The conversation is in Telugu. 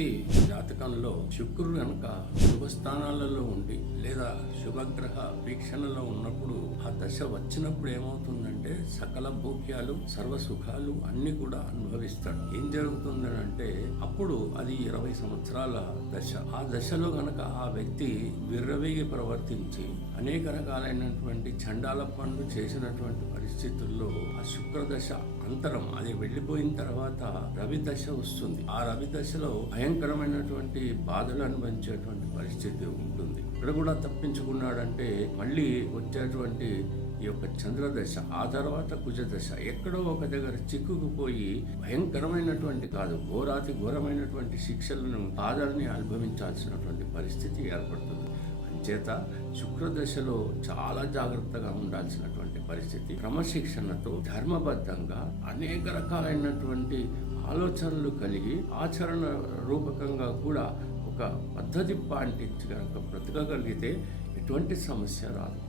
వ్యక్తి జాతకంలో శుక్రుడు కనుక శుభస్థానాలలో ఉండి లేదా శుభగ్రహ వీక్షణలో ఉన్నప్పుడు ఆ దశ వచ్చినప్పుడు ఏమవుతుందంటే సకల భోగ్యాలు సర్వ సుఖాలు అన్ని కూడా అనుభవిస్తాడు. ఏం జరుగుతుందంటే అప్పుడు అది 20 సంవత్సరాల దశ. ఆ దశలో గనక ఆ వ్యక్తి విర్రవీగి ప్రవర్తించి అనేక రకాలైనటువంటి చండాల పనులు చేసినటువంటి పరిస్థితుల్లో ఆ శుక్రదశ అంతరం అది వెళ్ళిపోయిన తర్వాత రవి దశ వస్తుంది. ఆ రవి దశలో భయంకరమైనటువంటి బాధలు అనుభవించేటువంటి పరిస్థితి ఉంటుంది. ఇక్కడ కూడా తప్పించుకున్నాడంటే మళ్ళీ వచ్చేటువంటి ఈ యొక్క చంద్రదశ, ఆ తర్వాత కుజదశ ఎక్కడో ఒక దగ్గర చిక్కుకుపోయి భయంకరమైనటువంటి కాదు ఘోరాతి ఘోరమైనటువంటి శిక్షలను బాధల్ని అనుభవించాల్సినటువంటి పరిస్థితి ఏర్పడుతుంది. చేత శుక్రదశలో చాలా జాగ్రత్తగా ఉండాల్సినటువంటి పరిస్థితి. క్రమశిక్షణతో ధర్మబద్ధంగా అనేక రకాలైనటువంటి ఆలోచనలు కలిగి ఆచరణ రూపకంగా కూడా ఒక పద్ధతి పాటించి కనుక బ్రతకగలిగితే ఎటువంటి సమస్య రాదు.